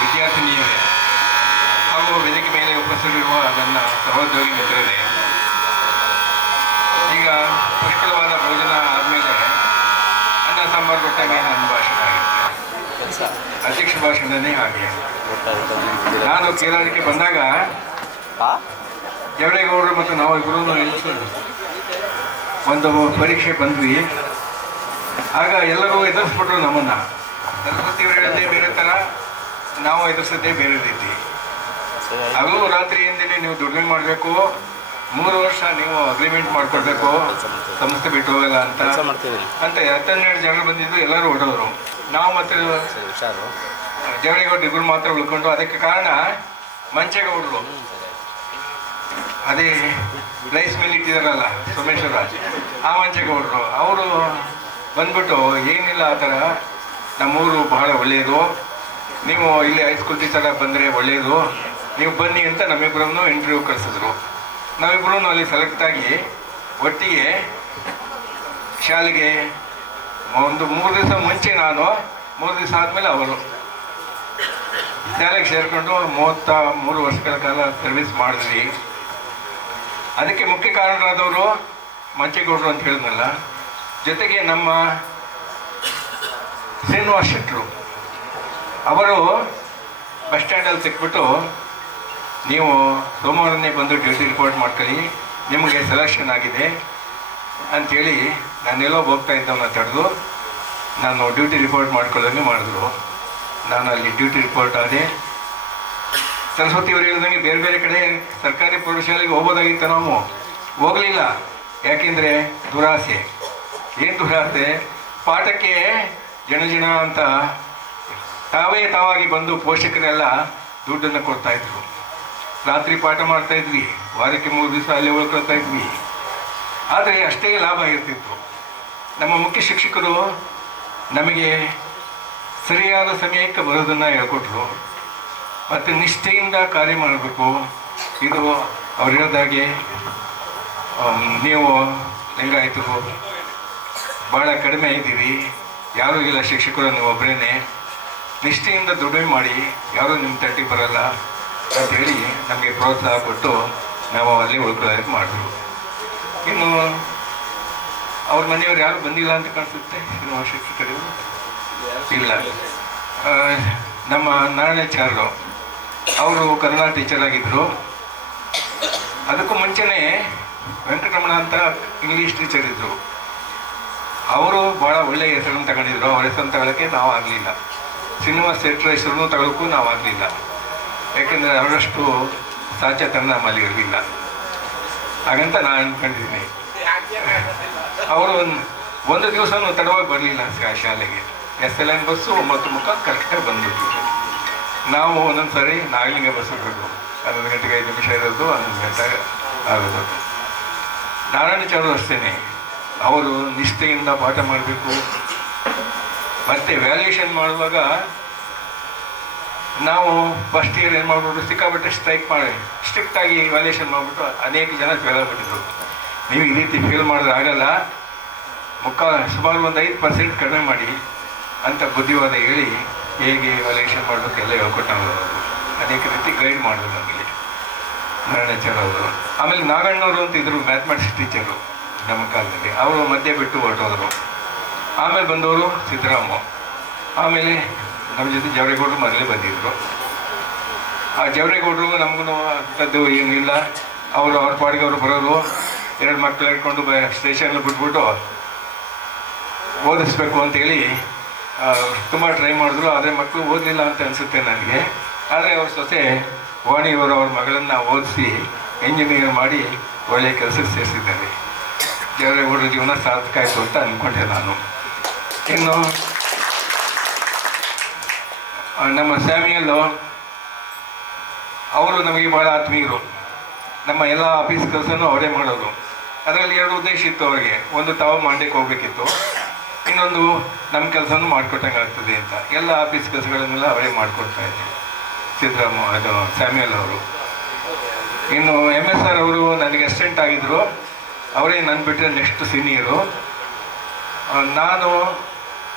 ವಿದ್ಯಾರ್ಥಿನಿಯರೇ ಹಾಗೂ ವೇದಿಕೆ ಮೇಲೆ ಉಪಸ್ಥಿತರಿರುವ ನನ್ನ ಸಹೋದ್ಯೋಗಿ ಮಿತ್ರರೇ, ಈಗ ಪುಷ್ಕಲವಾದ ಭೋಜನ ಆದಮೇಲೆ ಅನ್ನ ಸಾಂಬಾರು ಕೊಟ್ಟ ಮೇಲೆ ನನ್ನ ಭಾಷಣ ಆಗಿರುತ್ತೆ. ಅಧ್ಯಕ್ಷ ಭಾಷಣನೇ ಹಾಗೆ. ನಾನು ಕೇರಳಕ್ಕೆ ಬಂದಾಗ ಜವರೇಗೌಡರು ಮತ್ತು ನಾವು ಇಬ್ಬರೂ ಒಂದು ಪರೀಕ್ಷೆ ಬಂದ್ವಿ. ಆಗ ಎಲ್ಲರೂ ಎದುರಿಸ್ಬಿಟ್ರು ನಮ್ಮನ್ನು. ಸರಸ್ವತಿಯವರು ಹೇಳೋದೇ ಬೇರೆ ಥರ, ನಾವು ಎದುರಿಸೋದೇ ಬೇರೆ ರೀತಿ. ಹಗಲು ರಾತ್ರಿಯಿಂದಲೇ ನೀವು ದುಡಿಮೆ ಮಾಡಬೇಕು, 3 ವರ್ಷ ನೀವು ಅಗ್ರಿಮೆಂಟ್ ಮಾಡ್ಕೊಳ್ಬೇಕು, ಸಂಸ್ಥೆ ಬಿಟ್ಟು ಹೋಗಲ್ಲ ಅಂತ 12 ಜನ ಬಂದಿದ್ದು. ಎಲ್ಲರೂ ಹೊರಡೋರು. ನಾವು ಮತ್ತು ಜವರೇಗೌಡರು ಇಬ್ಬರು ಮಾತ್ರ ಉಳ್ಕೊಂಡು. ಅದಕ್ಕೆ ಕಾರಣ ಮಂಚೇಗೌಡರು, ಅದೇ ರೈಸ್ ಮೇಲೆ ಇಟ್ಟಿದಾರಲ್ಲ ಸೋಮೇಶ್ವರ, ಆ ಮಂಚೇಗೌಡರು ಅವರು ಬಂದ್ಬಿಟ್ಟು ಏನಿಲ್ಲ ಆ ಥರ, ನಮ್ಮೂರು ಬಹಳ ಒಳ್ಳೆಯದು, ನೀವು ಇಲ್ಲಿ ಹೈಸ್ಕೂಲ್ ಟೀಚರ್ ಬಂದರೆ ಒಳ್ಳೆಯದು, ನೀವು ಬನ್ನಿ ಅಂತ ನಮ್ಮಿಬ್ಬರನ್ನು ಇಂಟರ್ವ್ಯೂ ಕಳಿಸಿದ್ರು. ನಾವಿಬ್ಬರೂ ಅಲ್ಲಿ ಸೆಲೆಕ್ಟ್ ಆಗಿ ಒಟ್ಟಿಗೆ ಶಾಲೆಗೆ ಒಂದು 3 ದಿವಸ ಮುಂಚೆ ನಾನು, 3 ದಿವಸ ಆದಮೇಲೆ ಅವರು ಶಾಲೆಗೆ ಸೇರಿಕೊಂಡು 33 ವರ್ಷಗಳ ಕಾಲ ಸರ್ವಿಸ್ ಮಾಡಿದ್ವಿ. ಅದಕ್ಕೆ ಮುಖ್ಯ ಕಾರಣರಾದವರು ಮಂಚೇಗೌಡರು ಅಂತ ಹೇಳಿದ್ನಲ್ಲ. ಜೊತೆಗೆ ನಮ್ಮ ಶ್ರೀನಿವಾಸ್ ಶೆಟ್ಟರು ಅವರು ಬಸ್ ಸ್ಟ್ಯಾಂಡಲ್ಲಿ ಸಿಕ್ಬಿಟ್ಟು, ನೀವು ಸೋಮವಾರನೇ ಬಂದು ಡ್ಯೂಟಿ ರಿಪೋರ್ಟ್ ಮಾಡ್ಕೊಳ್ಳಿ, ನಿಮಗೆ ಸೆಲೆಕ್ಷನ್ ಆಗಿದೆ ಅಂಥೇಳಿ ನಾನೆಲ್ಲೋ ಹೋಗ್ತಾ ಇದ್ದವನ್ನ ತಡೆದು ನಾನು ಡ್ಯೂಟಿ ರಿಪೋರ್ಟ್ ಮಾಡ್ಕೊಳ್ಳೋಂಗೆ ಮಾಡಿದ್ರು. ನಾನು ಅಲ್ಲಿ ಡ್ಯೂಟಿ ರಿಪೋರ್ಟ್ ಆದೆ. ಸರಸ್ವತಿಯವರು ಹೇಳಿದಂಗೆ ಬೇರೆ ಬೇರೆ ಕಡೆ ಸರ್ಕಾರಿ ಪ್ರೌಢಶಾಲೆಗೆ ಹೋಗೋದಾಗಿತ್ತು, ನಾವು ಹೋಗಲಿಲ್ಲ. ಯಾಕೆಂದರೆ ದುರಾಸೆ. ಏನು ದುರಾಸೆ? ಪಾಠಕ್ಕೆ ಜನ ಅಂತ ತಾವಾಗಿ ಬಂದು ಪೋಷಕರೆಲ್ಲ ದುಡ್ಡನ್ನು ಕೊಡ್ತಾಯಿದ್ರು. ರಾತ್ರಿ ಪಾಠ ಮಾಡ್ತಾಯಿದ್ವಿ, ವಾರಕ್ಕೆ 3 ದಿವಸ ಅಲ್ಲೇ ಉಳ್ಕೊಳ್ತಾ ಇದ್ವಿ. ಆದರೆ ಅಷ್ಟೇ ಲಾಭ ಇರ್ತಿತ್ತು. ನಮ್ಮ ಮುಖ್ಯ ಶಿಕ್ಷಕರು ನಮಗೆ ಸರಿಯಾದ ಸಮಯಕ್ಕೆ ಬರೋದನ್ನು ಹೇಳ್ಕೊಟ್ರು. ಮತ್ತು ನಿಷ್ಠೆಯಿಂದ ಕಾರ್ಯ ಮಾಡಬೇಕು. ಇದು ಅವ್ರು ಹೇಳಿದಾಗೆ, ನೀವು ಲಿಂಗಾಯತರು ಭಾಳ ಕಡಿಮೆ ಇದ್ದೀವಿ, ಯಾರೂ ಇಲ್ಲ ಶಿಕ್ಷಕರು, ನೀವು ಒಬ್ಬರೇ ನಿಷ್ಠೆಯಿಂದ ದುಡಿಮೆ ಮಾಡಿ, ಯಾರೂ ನಿಮ್ಮ ತಟ್ಟಿಗೆ ಬರಲ್ಲ ಅಂಥೇಳಿ ನಮಗೆ ಪ್ರೋತ್ಸಾಹ ಕೊಟ್ಟು ನಾವು ಅಲ್ಲಿ ಉಳ್ಕೊಳ್ಳೋಕೆ ಮಾಡಿದ್ರು. ಇನ್ನು ಅವ್ರ ಮನೆಯವ್ರು ಯಾರು ಬಂದಿಲ್ಲ ಅಂತ ಕಾಣಿಸುತ್ತೆ, ಇನ್ನು ಶಿಕ್ಷಕರು ಇಲ್ಲ. ನಮ್ಮ ನಾರಾಯಣಾಚಾರ್ಯರು ಅವರು ಕನ್ನಡ ಟೀಚರ್ ಆಗಿದ್ದರು. ಅದಕ್ಕೂ ಮುಂಚೆನೇ ವೆಂಕಟರಮಣ ಅಂತ ಇಂಗ್ಲೀಷ್ ಟೀಚರ್ ಇದ್ದರು. ಅವರು ಭಾಳ ಒಳ್ಳೆಯ ಹೆಸರನ್ನು ತಗೊಂಡಿದ್ರು. ಅವ್ರ ಹೆಸರನ್ನು ತಗೊಳ್ಳೋಕ್ಕೆ ನಾವು ಆಗಲಿಲ್ಲ. ಶ್ರೀನಿವಾಸ್ ಶೆಟ್ಟರ ಹೆಸರನ್ನು ತಗೊಳ್ಳೋಕ್ಕೂ ನಾವು ಆಗಲಿಲ್ಲ. ಯಾಕೆಂದರೆ ಅವರಷ್ಟು ಸಾಚತನ ನಮ್ಮಲ್ಲಿ ಇರಲಿಲ್ಲ. ಹಾಗಂತ ನಾನು ಅಂದ್ಕೊಂಡಿದ್ದೀನಿ. ಅವರು ಒಂದು ದಿವಸನೂ ತಡವಾಗಿ ಬರಲಿಲ್ಲ ಶಾಲೆಗೆ. SLN ಬಸ್ಸು 9:30 ಕರೆಕ್ಟಾಗಿ ಬಂದ್ಬಿಟ್ಟಿದ್ರು. ನಾವು ಒಂದೊಂದು ಸಾರಿ ನಾಗಲಿಂಗ ಬಸ್ ಇರಬೇಕು, 11 ಗಂಟೆಗೆ 5 ನಿಮಿಷ ಇರೋದು, 11 ಗಂಟೆ ಆಗೋದು. ನಾರಾಯಣಾಚಾರ್ಯರು ಅಷ್ಟೇ, ಅವರು ನಿಷ್ಠೆಯಿಂದ ಪಾಠ ಮಾಡಬೇಕು. ಮತ್ತು ವ್ಯಾಲ್ಯೂಯೇಷನ್ ಮಾಡುವಾಗ ನಾವು ಫಸ್ಟ್ ಇಯರ್ ಏನು ಮಾಡ್ಬಿಟ್ಟು ಸಿಕ್ಕಾಪಟ್ಟೆ ಸ್ಟ್ರಿಕ್ಟಾಗಿ ವ್ಯಾಲ್ಯೂಯೇಷನ್ ಮಾಡಿಬಿಟ್ಟು ಅನೇಕ ಜನ ಫೇಲ್ ಆಗಿಬಿಟ್ಟಿದ್ರು. ನೀವು ಈ ರೀತಿ ಫೇಲ್ ಮಾಡಿದ್ರೆ ಆಗಲ್ಲ, ಸುಮಾರು ಒಂದು 5% ಕಡಿಮೆ ಮಾಡಿ ಅಂತ ಬುದ್ಧಿವಾದ ಹೇಳಿ ಹೇಗೆ ವ್ಯಾಲ್ಯೂಯೇಷನ್ ಮಾಡಬೇಕು ಎಲ್ಲ ಹೇಳ್ಕೊಟ್ಟು ನಾವು ಅನೇಕ ರೀತಿ ಗೈಡ್ ಮಾಡಿದ್ರು ನಮಗೆ ನಾರಾಯಣಾಚಾರ್ಯ ಅವರು. ಆಮೇಲೆ ನಾಗಣ್ಣವರು ಅಂತ ಇದ್ದರು, ಮ್ಯಾಥಮೆಟಿಕ್ಸ್ ಟೀಚರು ನಮ್ಮ ಕಾಲದಲ್ಲಿ. ಅವರು ಮಧ್ಯೆ ಬಿಟ್ಟು ಹೊರಟೋದ್ರು. ಆಮೇಲೆ ಬಂದವರು ಸಿದ್ದರಾಮ. ಆಮೇಲೆ ನಮ್ಮ ಜೊತೆ ಜವರೇಗೌಡರು ಮೊದಲೇ ಬಂದಿದ್ದರು. ಆ ಜವರೇಗೌಡರು ನಮಗೂ ಅಂಥದ್ದು ಏನಿಲ್ಲ. ಅವ್ರ ಪಾಡಿಗೆ ಅವರು ಬರೋರು, 2 ಮಕ್ಕಳು ಇಟ್ಕೊಂಡು ಸ್ಟೇಷನಲ್ಲಿ ಬಿಟ್ಬಿಟ್ಟು ಓದಿಸ್ಬೇಕು ಅಂತೇಳಿ ತುಂಬ ಟ್ರೈ ಮಾಡಿದ್ರು. ಆದರೆ ಮಕ್ಕಳು ಓದಲಿಲ್ಲ ಅಂತ ಅನಿಸುತ್ತೆ ನನಗೆ. ಆದರೆ ಅವ್ರ ಸೊಸೆ ವಾಣಿಯವರು ಅವ್ರ ಮಗಳನ್ನು ಓದಿಸಿ ಇಂಜಿನಿಯರ್ ಮಾಡಿ ಒಳ್ಳೆಯ ಕೆಲಸಕ್ಕೆ ಸೇರಿಸಿದ್ದಾರೆ. ಜವರೇಗೌಡರ ಜೀವನ ಸಾರ್ಥಕ ಆಯಿತು ಅಂತ ಅಂದ್ಕೊಂಡೆ ನಾನು. ಇನ್ನು ನಮ್ಮ ಸ್ಯಾಮಿಯಲ್ಲು ಅವರು ನಮಗೆ ಭಾಳ ಆತ್ಮೀಯರು. ನಮ್ಮ ಎಲ್ಲ ಆಫೀಸ್ ಕೆಲಸನೂ ಅವರೇ ಮಾಡೋದು. ಅದರಲ್ಲಿ 2 ಉದ್ದೇಶ ಇತ್ತು ಅವರಿಗೆ. ಒಂದು, ತಾವು ಮಂಡ್ಯಕ್ಕೆ ಹೋಗಬೇಕಿತ್ತು. ಇನ್ನೊಂದು, ನಮ್ಮ ಕೆಲಸನೂ ಮಾಡಿಕೊಟ್ಟಂಗೆ ಆಗ್ತದೆ ಅಂತ ಎಲ್ಲ ಆಫೀಸ್ ಕೆಲಸಗಳನ್ನೆಲ್ಲ ಅವರೇ ಮಾಡಿಕೊಡ್ತಾಯಿದ್ರು ಸ್ಯಾಮ್ಯಲ್ ಅವರು. ಇನ್ನು MSR ಅವರು ನನಗೆ ಅಸಿಸ್ಟೆಂಟ್ ಆಗಿದ್ದರು. ಅವರೇ ನನ್ನ ಬಿಟ್ಟರೆ ನೆಕ್ಸ್ಟ್ ಸೀನಿಯರು. ನಾನು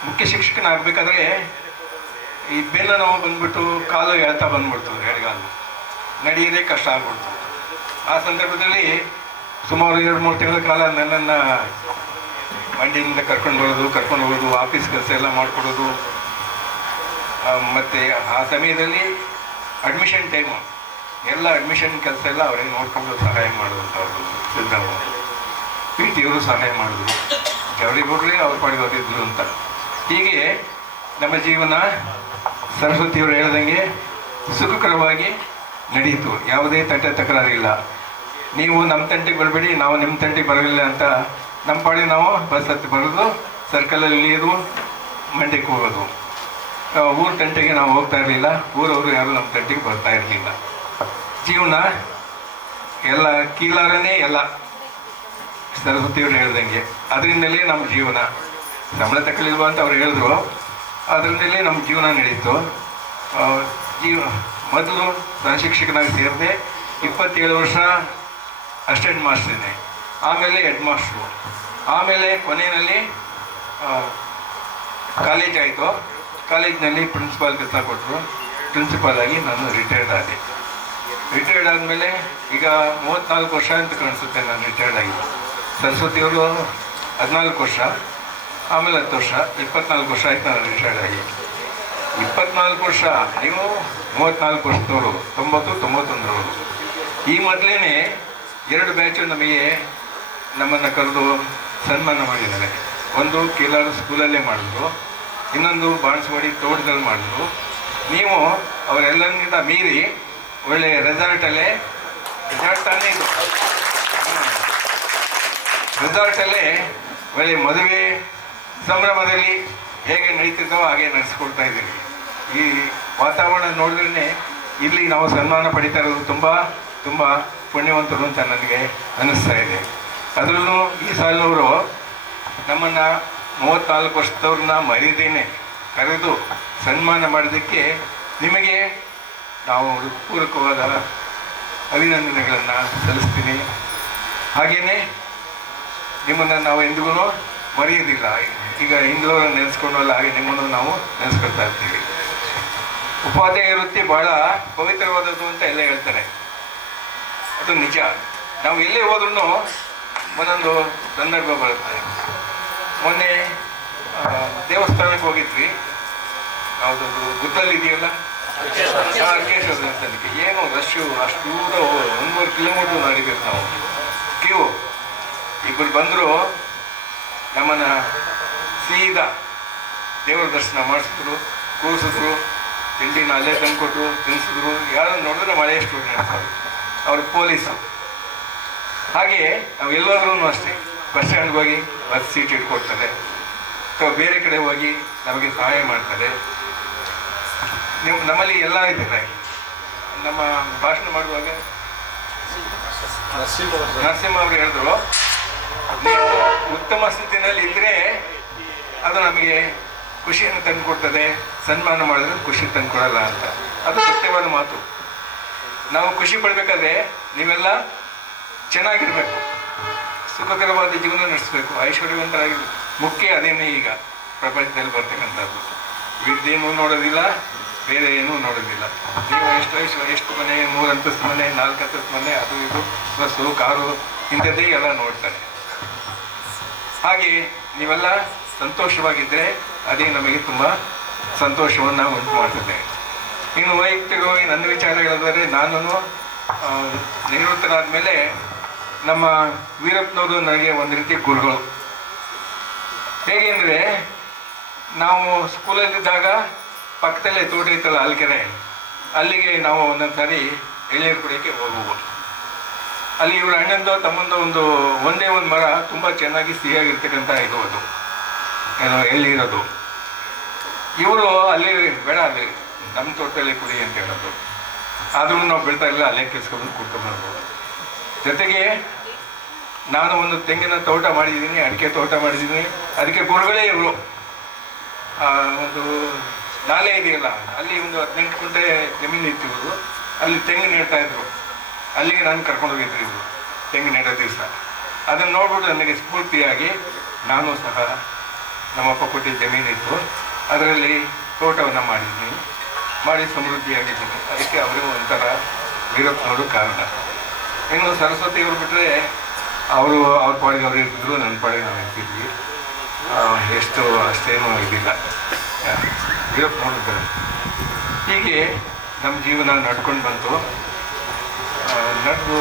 ಮುಖ್ಯ ಶಿಕ್ಷಕನಾಗಬೇಕಾದ್ರೆ ಈ ಬೆನ್ನು ನೋವು ಬಂದ್ಬಿಟ್ಟು ಕಾಲು ಎಳ್ತಾ ಬಂದ್ಬಿಡ್ತು, ಎಡಗಾಲು ನಡೆಯೋದೇ ಕಷ್ಟ ಆಗ್ಬಿಡ್ತು. ಆ ಸಂದರ್ಭದಲ್ಲಿ ಸುಮಾರು 2-3 ತಿಂಗಳ ಕಾಲ ನನ್ನನ್ನು ಮಂಡಿಯಿಂದ ಕರ್ಕೊಂಡು ಹೋಗೋದು, ಆಫೀಸ್ ಕೆಲಸ ಎಲ್ಲ ಮಾಡಿಕೊಡೋದು. ಮತ್ತು ಆ ಸಮಯದಲ್ಲಿ ಅಡ್ಮಿಷನ್ ಟೈಮು ಎಲ್ಲ ಅಡ್ಮಿಷನ್ ಕೆಲಸ ಎಲ್ಲ ಅವರೇ ನೋಡ್ಕೊಂಡು ಸಹಾಯ ಮಾಡುವಂಥವ್ರು. ಸಿದ್ದರಾಮ ಪಿ ಟಿ ಅವರು ಸಹಾಯ ಮಾಡಿದ್ರು, ಅವ್ರಿಗೆ ಹೋಗ್ಲಿ ಅವ್ರ ಪಾಡಿಗೆ ಓದಿದ್ರು ಅಂತ. ಹೀಗೆ ನಮ್ಮ ಜೀವನ ಸರಸ್ವತಿಯವರು ಹೇಳ್ದಂಗೆ ಸುಖಕರವಾಗಿ ನಡೆಯಿತು. ಯಾವುದೇ ತಕರಾರಿಲ್ಲ. ನೀವು ನಮ್ಮ ತಂಟೆಗೆ ಬರಬೇಡಿ, ನಾವು ನಿಮ್ಮ ತಂಟೆಗೆ ಬರಲಿಲ್ಲ ಅಂತ ನಮ್ಮ ಪಾಡಿಗೆ ನಾವು ಬಸ್ ಹತ್ತಿ ಬರೋದು, ಸರ್ಕಲಲ್ಲಿ ಇಳಿಯೋದು, ಮಂಡ್ಯಕ್ಕೆ ಹೋಗೋದು. ಊರ ತಂಟೆಗೆ ನಾವು ಹೋಗ್ತಾ ಇರಲಿಲ್ಲ, ಊರವರು ಯಾರು ನಮ್ಮ ತಂಟೆಗೆ ಬರ್ತಾ ಇರಲಿಲ್ಲ. ಜೀವನ ಎಲ್ಲ ಕೀಲಾರನೇ ಎಲ್ಲ ಸರಸ್ವತಿಯವರು ಹೇಳ್ದಂಗೆ. ಅದರಿಂದಲೇ ನಮ್ಮ ಜೀವನ. ಸಂಬಳ ತಕ್ಕಲಿಲ್ವ ಅಂತ ಅವ್ರು ಹೇಳಿದ್ರು, ಅದರಿಂದಲೇ ನಮ್ಮ ಜೀವನ ನಡೀತು. ಮೊದಲು ಸಹಶಿಕ್ಷಕನಾಗಿ ಸೇರಿದೆ. 27 ವರ್ಷ ಅಸಿಸ್ಟೆಂಟ್ ಮಾಸ್ಟ್ರೇನೆ, ಆಮೇಲೆ ಹೆಡ್ ಮಾಸ್ಟ್ರು, ಆಮೇಲೆ ಕೊನೆಯಲ್ಲಿ ಕಾಲೇಜ್ ಆಯಿತು. ಕಾಲೇಜಿನಲ್ಲಿ ಪ್ರಿನ್ಸಿಪಾಲ್ ಕೆಲಸ ಕೊಟ್ಟರು. ಪ್ರಿನ್ಸಿಪಾಲ್ ಆಗಿ ನಾನು ರಿಟೈರ್ಡ್ ಆದೆ. ರಿಟೈರ್ಡ್ ಆದಮೇಲೆ ಈಗ 34 ವರ್ಷ ಅಂತ ಕಾಣಿಸುತ್ತೆ ನಾನು ರಿಟೈರ್ಡ್ ಆಗಿ. ಸರಸ್ವತಿಯವರು 14 ವರ್ಷ, ಆಮೇಲೆ 10 ವರ್ಷ, 24 ವರ್ಷ ಆಯ್ತು ನಾನು ರಿಟೈರ್ಡ್ ಆಗಿ. 24 ವರ್ಷ, ನೀವು 34 ವರ್ಷದವರು, 90-91ರವರು. ಈ ಮೊದಲೇ 2 ಬ್ಯಾಚು ನಮ್ಮನ್ನು ಕರೆದು ಸನ್ಮಾನ ಮಾಡಿದ್ದಾರೆ. ಒಂದು ಕೀಲಾರು ಸ್ಕೂಲಲ್ಲೇ ಮಾಡಿದ್ರು, ಇನ್ನೊಂದು ಬಾಣಸವಾಡಿ ತೋಟದಲ್ಲಿ ಮಾಡಿದ್ರು. ನೀವು ಅವರೆಲ್ಲರಿಗಿಂತ ಮೀರಿ ಒಳ್ಳೆಯ ರೆಸಾರ್ಟ್ ತಾನೇ ಇದು, ರೆಸಾರ್ಟಲ್ಲೇ ಒಳ್ಳೆಯ ಮದುವೆ ಸಂಭ್ರಮದಲ್ಲಿ ಹೇಗೆ ನಡೀತಿದ್ದೋ ಹಾಗೆ ನಡೆಸ್ಕೊಳ್ತಾ ಇದ್ದೀವಿ. ಈ ವಾತಾವರಣ ನೋಡಿದ್ರೆ ಇಲ್ಲಿ ನಾವು ಸನ್ಮಾನ ಪಡಿತಾ ಇರೋದು ತುಂಬ ಪುಣ್ಯವಂತರು ಅಂತ ನನಗೆ ಅನ್ನಿಸ್ತಾ ಇದೆ. ಅದರಲ್ಲೂ ಈ ಸಾಲಿನವರು ನಮ್ಮನ್ನು 34 ವರ್ಷದವ್ರನ್ನ ಮರೀದೇನೆ ಕರೆದು ಸನ್ಮಾನ ಮಾಡೋದಕ್ಕೆ ನಿಮಗೆ ನಾವು ಪೂರಕವಾದ ಅಭಿನಂದನೆಗಳನ್ನು ಸಲ್ಲಿಸ್ತೀನಿ. ಹಾಗೆಯೇ ನಿಮ್ಮನ್ನು ನಾವು ಎಂದಿಗೂ ಮರೆಯೋದಿಲ್ಲ. ಈಗ ಹಿಂದೂರನ್ನು ನೆನೆಸ್ಕೊಂಡಲ್ಲ, ಹಾಗೆ ನಿಮ್ಮನ್ನು ನಾವು ನೆನೆಸ್ಕೊಳ್ತಾ ಇರ್ತೀವಿ. ಉಪಾಧ್ಯಾಯ ವೃತ್ತಿ ಭಾಳ ಪವಿತ್ರವಾದದ್ದು ಅಂತ ಎಲ್ಲ ಹೇಳ್ತಾರೆ, ಅದು ನಿಜ. ನಾವು ಎಲ್ಲೇ ಹೋದ್ರೂ ಒಂದೊಂದು ಸಂದರ್ಭ ಬರುತ್ತೆ. ಮೊನ್ನೆ ದೇವಸ್ಥಾನಕ್ಕೆ ಹೋಗಿದ್ವಿ, ಯಾವುದಾದ್ರು ಗುತ್ತಲ್ಲಿ ಇದೆಯಲ್ಲ, ಅರ್ಕೇಶ್ವರ ದೇವಸ್ಥಾನಕ್ಕೆ. ಏನು ರಶ್ಶು, ಅಷ್ಟು ದೂರ 1.5 ಕಿಲೋಮೀಟ್ರ್ ನಡಿಬೇಕು ನಾವು, ಕ್ಯೂ. ಇಬ್ಬರು ಬಂದರು, ನಮ್ಮನ್ನು ಸೀದಾ ದೇವರ ದರ್ಶನ ಮಾಡಿಸಿದ್ರು, ಕೂರಿಸಿದ್ರು, ತಿಂಡಿನ ಅಲ್ಲೇ ತಂದುಕೊಟ್ಟು ತಿನ್ನಿಸಿದ್ರು. ಯಾರು ನೋಡಿದ್ರೆ ಮಳೆ ಸ್ಟೂಡೆಂಟ್ಸ್ ಅವರು ಪೊಲೀಸು. ಹಾಗೆ ನಾವು ಎಲ್ಲಾದ್ರೂ ಅಷ್ಟೇ ಬಸ್ ಸ್ಟ್ಯಾಂಡ್ಗೆ ಹೋಗಿ ಬಸ್ ಸೀಟ್ ಇಟ್ಕೊಡ್ತಾರೆ, ಅಥವಾ ಬೇರೆ ಕಡೆ ಹೋಗಿ ನಮಗೆ ಸಹಾಯ ಮಾಡ್ತಾರೆ. ನಮ್ಮಲ್ಲಿ ಎಲ್ಲ ಇದ್ದಾರೆ. ನಮ್ಮ ಭಾಷಣ ಮಾಡುವಾಗ ನರಸಿಂಹ ಅವರು ಹೇಳಿದ್ರು, ನೀವು ಉತ್ತಮ ಸ್ಥಿತಿನಲ್ಲಿ ಇದ್ದರೆ ಅದು ನಮಗೆ ಖುಷಿಯನ್ನು ತಂದುಕೊಡ್ತದೆ, ಸನ್ಮಾನ ಮಾಡಿದ್ರೆ ಖುಷಿ ತಂದುಕೊಡಲ್ಲ ಅಂತ. ಅದು ಸತ್ಯವಾದ ಮಾತು. ನಾವು ಖುಷಿ ಪಡಬೇಕಾದ್ರೆ ನೀವೆಲ್ಲ ಚೆನ್ನಾಗಿರ್ಬೇಕು, ಸುಖಕರವಾದ ಜೀವನ ನಡೆಸಬೇಕು, ಐಶ್ವರ್ಯವಂತರಾಗಿರ್ಬೇಕು. ಮುಖ್ಯ ಅದೇನೇ ಈಗ ಪ್ರಪಂಚದಲ್ಲಿ ಬರ್ತಕ್ಕಂಥದ್ದು. ವಿದ್ಯೆನೂ ನೋಡೋದಿಲ್ಲ, ಬೇರೆ ಏನೂ ನೋಡೋದಿಲ್ಲ. ನೀವು ಎಷ್ಟು ಮನೆ, 3 ಅಂತಸ್ತು ಮನೆ, 4 ಅಂತಸ್ತು ಮನೆ, ಅದು ಇದು ಬಸ್ಸು ಕಾರು ಇಂಥದ್ದೇ ಎಲ್ಲ ನೋಡ್ತಾರೆ. ಹಾಗೆ ನೀವೆಲ್ಲ ಸಂತೋಷವಾಗಿದ್ದರೆ ಅದೇ ನಮಗೆ ತುಂಬ ಸಂತೋಷವನ್ನು ಉಂಟು ಮಾಡ್ತದೆ. ಇನ್ನು ವೈಯಕ್ತಿಕವಾಗಿ ನನ್ನ ವಿಚಾರ ಹೇಳಿದ್ರೆ, ನಾನು ನಿವೃತ್ತರಾದ ಮೇಲೆ ನಮ್ಮ ವೀರಪ್ಪನವರು ನನಗೆ ಒಂದು ರೀತಿ ಗುರುಗಳು. ಹೇಗೆ ಅಂದರೆ, ನಾವು ಸ್ಕೂಲಲ್ಲಿದ್ದಾಗ ಪಕ್ಕದಲ್ಲೇ ತೋಟ ಇತ್ತಲ್ಲ ಅಲ್ಕೆರೆ, ಅಲ್ಲಿಗೆ ನಾವು ಒಂದೊಂದು ಸಾರಿ ಎಳ್ನೀರು ಕುಡಿಯೋಕ್ಕೆ ಹೋಗುವು. ಅಲ್ಲಿ ಇವ್ರ ಅಣ್ಣಂದು ತಮ್ಮಂದು ಒಂದೇ ಒಂದು ಮರ ತುಂಬ ಚೆನ್ನಾಗಿ ಸಿಹಿಯಾಗಿರ್ತಕ್ಕಂಥ ಇದು, ಅದು ಏನೋ ಎಳ್ನೀರದು. ಇವರು ಅಲ್ಲಿ ಬೇಡ, ಅಲ್ಲಿ ನಮ್ಮ ತೋಟದಲ್ಲಿ ಕುಡಿ ಅಂತ ಹೇಳೋದು. ಆದ್ರೂ ನಾವು ಬೀಳ್ತಾ ಇಲ್ಲ, ಅಲ್ಲೇ ಕೆಲ್ಸ್ಕೊಂಡು ಕೂತ್ಕೊಂಡ್ಬರ್ಬೋದು. ಜೊತೆಗೆ ನಾನು ಒಂದು ತೆಂಗಿನ ತೋಟ ಮಾಡಿದ್ದೀನಿ, ಅಡಿಕೆ ತೋಟ ಮಾಡಿದ್ದೀನಿ. ಅದಕ್ಕೆ ಗುರುಗಳೇ ಇವರು. ಒಂದು ನಾಲೆ ಇದೆಯಲ್ಲ, ಅಲ್ಲಿ ಒಂದು 18 ಗುಂಟೆ ಜಮೀನು ಇತ್ತು ಇವರು. ಅಲ್ಲಿ ತೆಂಗು ನೆಡ್ತಾ ಇದ್ರು. ಅಲ್ಲಿಗೆ ನಾನು ಕರ್ಕೊಂಡು ಹೋಗಿದ್ರು ಇವರು ತೆಂಗು ನೆಡೋ ದಿವಸ. ಅದನ್ನು ನೋಡ್ಬಿಟ್ಟು ನನಗೆ ಸ್ಫೂರ್ತಿಯಾಗಿ ನಾನು ಸಹ ನಮ್ಮಪ್ಪ ಕೊಟ್ಟಿದ್ದ ಜಮೀನಿತ್ತು, ಅದರಲ್ಲಿ ತೋಟವನ್ನು ಮಾಡಿದ್ದೀನಿ, ಮಾಡಿ ಸಮೃದ್ಧಿಯಾಗಿದ್ದೀನಿ. ಅದಕ್ಕೆ ಅವರು ಒಂಥರ ವೀರಪ್ಪನವರು ಕಾರಣ. ಇನ್ನು ಸರಸ್ವತಿಯವರು ಬಿಟ್ಟರೆ ಅವರು ಅವ್ರ ಪಾಡಿಗೆ ಅವರು ಇರ್ತಿದ್ರು, ನನ್ನ ಪಾಡಿಗೆ ನಾವು ಇರ್ತಿದ್ವಿ. ಎಷ್ಟು ಅಷ್ಟೇನೂ ಇದಿಲ್ಲ, ವೀರಪ್ಪನವರು. ಹೀಗೆ ನಮ್ಮ ಜೀವನ ನಡ್ಕೊಂಡು ಬಂತು. ನಡೆದು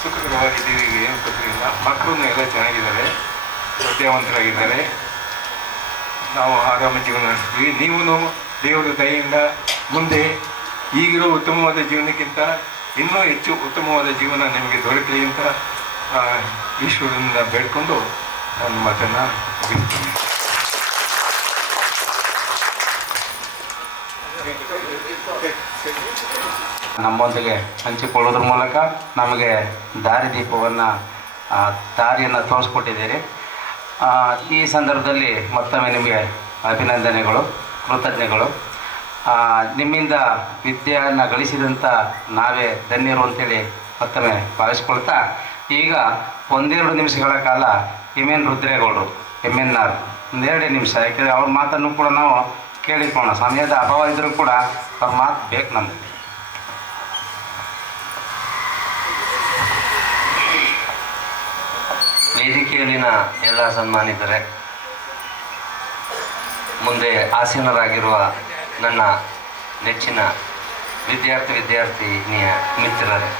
ಸುಖಕರವಾಗಿದ್ದೀವಿ, ಏನು ತೊಂದರೆ ಇಲ್ಲ. ಮಕ್ಕಳು ಎಲ್ಲ ಚೆನ್ನಾಗಿದ್ದಾರೆ, ವಿದ್ಯಾವಂತರಾಗಿದ್ದಾರೆ. ನಾವು ಆರಾಮ ಜೀವನ ನಡೆಸ್ತೀವಿ. ನೀವು ದೇವರ ದಯೆಯಿಂದ ಮುಂದೆ ಈಗಿರೋ ಉತ್ತಮವಾದ ಜೀವನಕ್ಕಿಂತ ಇನ್ನೂ ಹೆಚ್ಚು ಉತ್ತಮವಾದ ಜೀವನ ನಿಮಗೆ ದೊರಕಲಿ ಅಂತ ಈಶ್ವರನಿಂದ ಬೇಡ್ಕೊಂಡು ನನ್ನ ಮಾತನ್ನು ಮುಗಿಸ್ತೀನಿ. ನಮ್ಮೊಂದಿಗೆ ಹಂಚಿಕೊಳ್ಳೋದ್ರ ಮೂಲಕ ನಮಗೆ ದಾರಿದೀಪವನ್ನು ದಾರಿಯನ್ನು ತೋರಿಸ್ಕೊಟ್ಟಿದ್ದೀರಿ. ಈ ಸಂದರ್ಭದಲ್ಲಿ ಮತ್ತೊಮ್ಮೆ ನಿಮಗೆ ಅಭಿನಂದನೆಗಳು, ಕೃತಜ್ಞಗಳು. ನಿಮ್ಮಿಂದ ವಿದ್ಯೆಯನ್ನು ಗಳಿಸಿದಂಥ ನಾವೇ ಧನ್ಯರು ಅಂತೇಳಿ ಮತ್ತೊಮ್ಮೆ ಭಾವಿಸ್ಕೊಳ್ತಾ, ಈಗ ಒಂದೆರಡು ನಿಮಿಷಗಳ ಕಾಲ ಎಮ್.ಎನ್. ರುದ್ರೇಗೌಡರು MNR ಒಂದೆರಡು ನಿಮಿಷ, ಯಾಕೆಂದರೆ ಅವ್ರ ಮಾತನ್ನು ಕೂಡ ನಾವು ಕೇಳಿಕೊಳ್ಳೋಣ. ಸಮಯದ ಅಭಾವ ಇದ್ದರೂ ಕೂಡ ಅವ್ರ ಮಾತು ಬೇಕು ನಮಗೆ. ವೇದಿಕೆಯಲ್ಲಿನ ಎಲ್ಲ ಸನ್ಮಾನಿತರೆ, ಮುಂದೆ ಆಸೀನರಾಗಿರುವ ನನ್ನ ನೆಚ್ಚಿನ ವಿದ್ಯಾರ್ಥಿನಿಯ ಮಿತ್ರರೇ,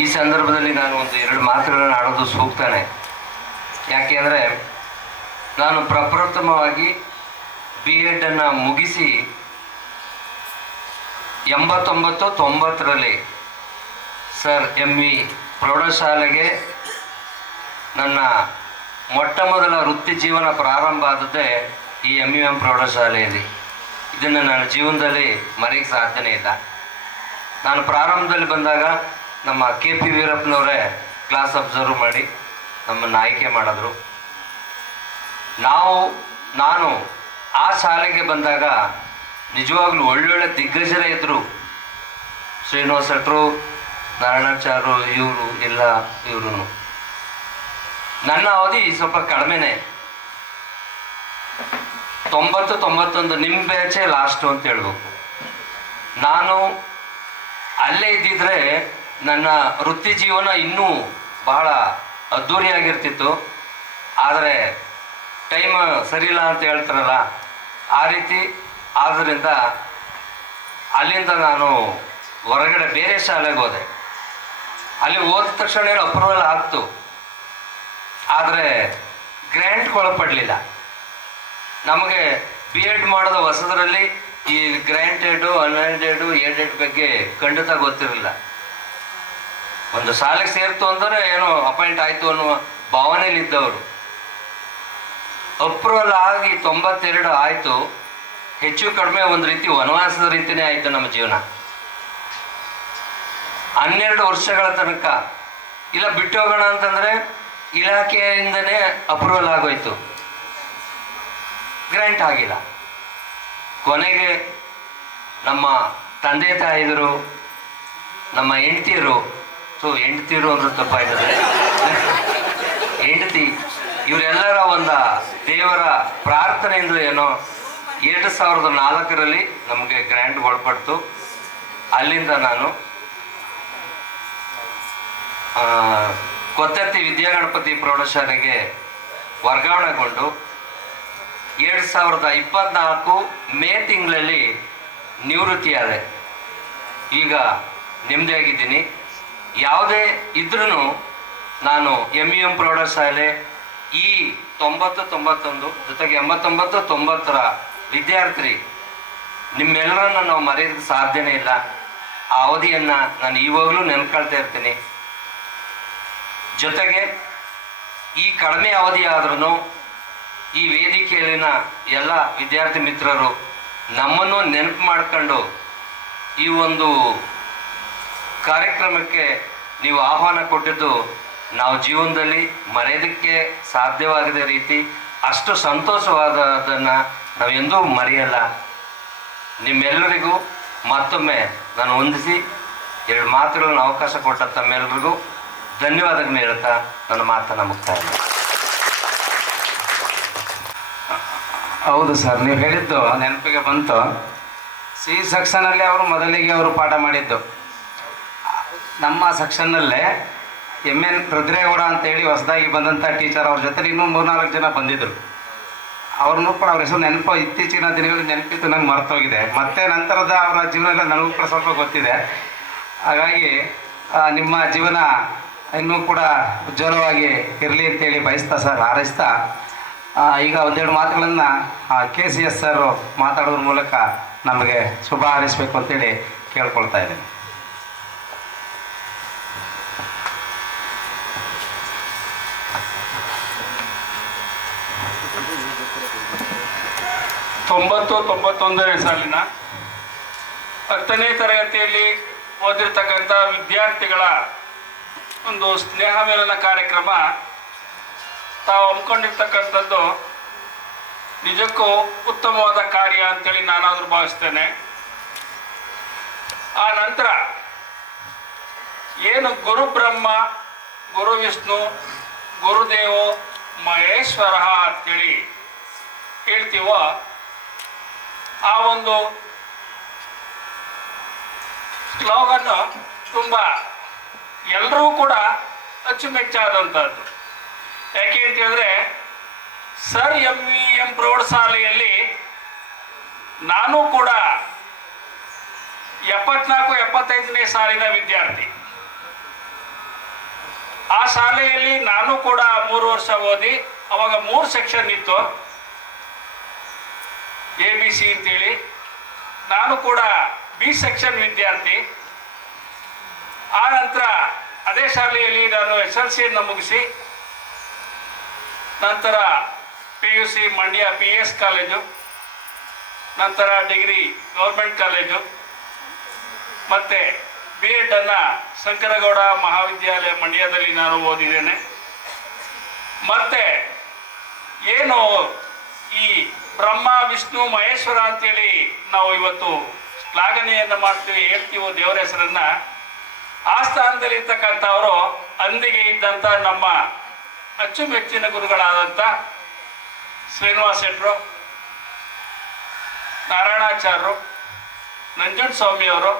ಈ ಸಂದರ್ಭದಲ್ಲಿ ನಾನು ಒಂದು ಎರಡು ಮಾತುಗಳನ್ನು ಆಡೋದು ಸೂಕ್ತನೇ. ಯಾಕೆಂದರೆ ನಾನು ಪ್ರಪ್ರಥಮವಾಗಿ B.Ed ಮುಗಿಸಿ 89-90ರಲ್ಲಿ ಸರ್ M.V. ಪ್ರೌಢಶಾಲೆಗೆ ನನ್ನ ಮೊಟ್ಟ ಮೊದಲ ವೃತ್ತಿ ಜೀವನ ಪ್ರಾರಂಭ ಆದದ್ದೇ ಈ MUM ಪ್ರೌಢಶಾಲೆಯಲ್ಲಿ. ಇದನ್ನು ನನ್ನ ಜೀವನದಲ್ಲಿ ಮರೆಯಕ್ಕೆ ಸಾಧ್ಯನೇ ಇಲ್ಲ. ನಾನು ಪ್ರಾರಂಭದಲ್ಲಿ ಬಂದಾಗ ನಮ್ಮ KP ವೀರಪ್ಪನವರೇ ಕ್ಲಾಸ್ ಅಬ್ಸರ್ವ್ ಮಾಡಿ ನಮ್ಮನ್ನು ಆಯ್ಕೆ ಮಾಡಿದ್ರು. ನಾನು ಆ ಶಾಲೆಗೆ ಬಂದಾಗ ನಿಜವಾಗ್ಲೂ ಒಳ್ಳೊಳ್ಳೆ ದಿಗ್ಗಜರೇ ಇದ್ದರು. ಶ್ರೀನಿವಾಸ ಶೆಟ್ಟರು, ನಾರಾಯಣಾಚಾರ್ಯರು, ಇವರು ನನ್ನ ಅವಧಿ ಸ್ವಲ್ಪ ಕಡಿಮೆನೇ, 90-91 ನಿಮ್ಮ ಬ್ಯಾಚೇ ಲಾಸ್ಟು ಅಂತ ಹೇಳ್ಬೇಕು. ನಾನು ಅಲ್ಲೇ ಇದ್ದಿದ್ರೆ ನನ್ನ ವೃತ್ತಿ ಜೀವನ ಇನ್ನೂ ಬಹಳ ಅದ್ಧೂರಿಯಾಗಿರ್ತಿತ್ತು. ಆದರೆ ಟೈಮ್ ಸರಿಯಿಲ್ಲ ಅಂತ ಹೇಳ್ತಾರಲ್ಲ, ಆ ರೀತಿ ಆದ್ದರಿಂದ ಅಲ್ಲಿಂದ ನಾನು ಹೊರಗಡೆ ಬೇರೆ ಶಾಲೆಗೆ ಹೋದೆ. ಅಲ್ಲಿ ಹೋದ ತಕ್ಷಣ ಅಪ್ರೂವಲ್ ಆಗ್ತು, ಆದರೆ ಗ್ರ್ಯಾಂಟ್ ಒಳಪಡಲಿಲ್ಲ. ನಮಗೆ B.Ed ಮಾಡೋದ ಹೊಸದರಲ್ಲಿ ಈ ಗ್ರ್ಯಾಂಟೆಡು, ಅನ್ಎಡೆಡು, ಏಡೆಡ್ ಬಗ್ಗೆ ಖಂಡಿತ ಗೊತ್ತಿರಲಿಲ್ಲ. ಒಂದು ಶಾಲೆಗೆ ಸೇರ್ತು ಅಂದರೆ ಏನೋ ಅಪಾಯಿಂಟ್ ಆಯಿತು ಅನ್ನುವ ಭಾವನೆಯಲ್ಲಿದ್ದವರು. ಅಪ್ರೂವಲ್ ಆಗಿ 92 ಆಯಿತು. ಹೆಚ್ಚು ಕಡಿಮೆ ಒಂದು ರೀತಿ ವನವಾಸದ ರೀತಿಯೇ ಆಯಿತು ನಮ್ಮ ಜೀವನ. 12 ವರ್ಷಗಳ ತನಕ ಇಲ್ಲ ಬಿಟ್ಟು ಹೋಗೋಣ ಅಂತಂದರೆ ಇಲಾಖೆಯಿಂದನೇ ಅಪ್ರೂವಲ್ ಆಗೋಯ್ತು, ಗ್ರ್ಯಾಂಟ್ ಆಗಿಲ್ಲ. ಕೊನೆಗೆ ನಮ್ಮ ತಂದೆ ತಾಯಿದರು, ನಮ್ಮ ಹೆಂಡ್ತಿಯರು ಅಂದ್ರೆ ತಪ್ಪಾಯ್ತದೆ, ಹೆಂಡತಿ, ಇವರೆಲ್ಲರ ಒಂದು ದೇವರ ಪ್ರಾರ್ಥನೆಯಿಂದ ಏನೋ 2004ರಲ್ಲಿ ನಮಗೆ ಗ್ರ್ಯಾಂಟ್ ಒಳಪಡ್ತು. ಅಲ್ಲಿಂದ ನಾನು ಕೊತ್ತತ್ತಿ ವಿದ್ಯಾಗಣಪತಿ ಪ್ರೌಢಶಾಲೆಗೆ ವರ್ಗಾವಣೆಗೊಂಡು 2024 ಮೇ ತಿಂಗಳಲ್ಲಿ ನಿವೃತ್ತಿಯಾದೆ. ಈಗ ನೆಮ್ಮದಿಯಾಗಿದ್ದೀನಿ. ಯಾವುದೇ ಇದ್ರೂ ನಾನು MUM ಪ್ರೌಢಶಾಲೆ ಈ 90-91 ಜೊತೆಗೆ 89-90ರ ವಿದ್ಯಾರ್ಥಿ ನಿಮ್ಮೆಲ್ಲರನ್ನು ನಾವು ಮರೆಯೋದಕ್ಕೆ ಸಾಧ್ಯನೇ ಇಲ್ಲ. ಆ ಅವಧಿಯನ್ನು ನಾನು ಇವಾಗಲೂ ನೆನ್ಕೊಳ್ತಾ ಇರ್ತೀನಿ. ಜೊತೆಗೆ ಈ ಕಡಿಮೆ ಅವಧಿ ಆದ್ರೂ ಈ ವೇದಿಕೆಯಲ್ಲಿನ ಎಲ್ಲ ವಿದ್ಯಾರ್ಥಿ ಮಿತ್ರರು ನಮ್ಮನ್ನು ನೆನಪು ಮಾಡ್ಕೊಂಡು ಈ ಒಂದು ಕಾರ್ಯಕ್ರಮಕ್ಕೆ ನೀವು ಆಹ್ವಾನ ಕೊಟ್ಟಿದ್ದು ನಾವು ಜೀವನದಲ್ಲಿ ಮರೆಯೋದಕ್ಕೆ ಸಾಧ್ಯವಾಗದ ರೀತಿ ಅಷ್ಟು ಸಂತೋಷವಾದದನ್ನು ನಾವೆಂದೂ ಮರೆಯಲ್ಲ. ನಿಮ್ಮೆಲ್ಲರಿಗೂ ಮತ್ತೊಮ್ಮೆ ನಾನು ಹೊಂದಿಸಿ 2 ಮಾತುಗಳನ್ನು ಅವಕಾಶ ಕೊಟ್ಟ ತಮ್ಮೆಲ್ಲರಿಗೂ ಧನ್ಯವಾದಗಳನ್ನು ಹೇಳ್ತಾ ನನ್ನ ಮಾತನ್ನು ಮುಕ್ತಾಯ. ಹೌದು ಸರ್, ನೀವು ಹೇಳಿದ್ದು ನೆನಪಿಗೆ ಬಂತು. ಸಿ ಸೆಕ್ಷನಲ್ಲಿ ಅವರು ಮೊದಲಿಗೆ ಅವರು ಪಾಠ ಮಾಡಿದ್ದು. ನಮ್ಮ ಸೆಕ್ಷನ್ನಲ್ಲೇ MN ರುದ್ರೇಗೌಡ ಅಂತೇಳಿ ಹೊಸದಾಗಿ ಬಂದಂಥ ಟೀಚರ್ ಅವ್ರ ಜೊತೆ ಇನ್ನೂ 3-4 ಜನ ಬಂದಿದ್ದರು. ಅವ್ರನ್ನೂ ಕೂಡ ಅವ್ರ ಹೆಸರು ನೆನಪು ಇತ್ತೀಚಿನ ದಿನಗಳಲ್ಲಿ ನೆನಪಿತ್ತು, ನಂಗೆ ಮರ್ತೋಗಿದೆ. ಮತ್ತು ನಂತರದ ಅವರ ಜೀವನ ನನಗೂ ಕೂಡ ಸ್ವಲ್ಪ ಗೊತ್ತಿದೆ. ಹಾಗಾಗಿ ನಿಮ್ಮ ಜೀವನ ಇನ್ನೂ ಕೂಡ ಉಜ್ವಲವಾಗಿ ಇರಲಿ ಅಂತೇಳಿ ಬಯಸ್ತಾ ಸರ್, ಹಾರೈಸ್ತಾ ಈಗ ಒಂದೆರಡು ಮಾತುಗಳನ್ನು KCS ಸರ್ ಮಾತಾಡೋದ್ರ ಮೂಲಕ ನಮಗೆ ಶುಭ ಹಾರೈಸಬೇಕು ಅಂತೇಳಿ ಕೇಳ್ಕೊಳ್ತಾ ಇದ್ದೇನೆ. ತೊಂಬತ್ತೊಂದನೇ ಸಾಲಿನ 10ನೇ ತರಗತಿಯಲ್ಲಿ ಓದಿರ್ತಕ್ಕಂಥ ವಿದ್ಯಾರ್ಥಿಗಳ ಒಂದು ಸ್ನೇಹ ಮೇಲನ ಕಾರ್ಯಕ್ರಮ ತಾವು ಹಮ್ಮಿಕೊಂಡಿರ್ತಕ್ಕಂಥದ್ದು ನಿಜಕ್ಕೂ ಉತ್ತಮವಾದ ಕಾರ್ಯ ಅಂತೇಳಿ ನಾನಾದರೂ ಭಾವಿಸ್ತೇನೆ. ಆ ನಂತರ ಏನು ಗುರು ಬ್ರಹ್ಮ, ಗುರು ವಿಷ್ಣು, ಗುರುದೇವೋ ಮಹೇಶ್ವರ ಅಂತೇಳಿ ಹೇಳ್ತೀವೋ, ಆ ಒಂದು ಸ್ಲೋಗನ್ನು ತುಂಬ ಎಲ್ಲರೂ ಕೂಡ ಅಚ್ಚುಮೆಚ್ಚಾದಂಥದ್ದು. ಯಾಕೆ ಅಂತ ಹೇಳಿದ್ರೆ, ಸರ್ MVM ಪ್ರೌಢಶಾಲೆಯಲ್ಲಿ ನಾನು ಕೂಡ 74-75ನೇ ಸಾಲಿನ ವಿದ್ಯಾರ್ಥಿ. ಆ ಶಾಲೆಯಲ್ಲಿ ನಾನು ಕೂಡ 3 ವರ್ಷ ಓದಿ, ಅವಾಗ 3 ಸೆಕ್ಷನ್ ಇತ್ತು, ABC ಅಂತೇಳಿ. ನಾನು ಕೂಡ B ಸೆಕ್ಷನ್ ವಿದ್ಯಾರ್ಥಿ. ಆ ನಂತರ ಅದೇ ಶಾಲೆಯಲ್ಲಿ ನಾನು SLCಯನ್ನು ಮುಗಿಸಿ, ನಂತರ PUC ಮಂಡ್ಯ PS ಕಾಲೇಜು, ನಂತರ ಡಿಗ್ರಿ ಗೌರ್ಮೆಂಟ್ ಕಾಲೇಜು, ಮತ್ತು B.Ed ಅನ್ನು ಶಂಕರಗೌಡ ಮಹಾವಿದ್ಯಾಲಯ ಮಂಡ್ಯದಲ್ಲಿ ನಾನು ಓದಿದ್ದೇನೆ. ಮತ್ತು ಏನು ಈ ಬ್ರಹ್ಮ ವಿಷ್ಣು ಮಹೇಶ್ವರ ಅಂತೇಳಿ ನಾವು ಇವತ್ತು ಶ್ಲಾಘನೆಯನ್ನು ಮಾಡ್ತೀವಿ, ಹೇಳ್ತೀವೋ ದೇವರ ಹೆಸರನ್ನು, ಆ ಸ್ಥಾನದಲ್ಲಿ ಇರ್ತಕ್ಕಂಥವರು ಅಂದಿಗೆ ಇದ್ದಂಥ ನಮ್ಮ ಅಚ್ಚುಮೆಚ್ಚಿನ ಗುರುಗಳಾದಂಥ ಶ್ರೀನಿವಾಸ ಶೆಟ್ಟರು, ನಾರಾಯಣಾಚಾರ್ಯರು, ನಂಜುಂಡ ಸ್ವಾಮಿಯವರು,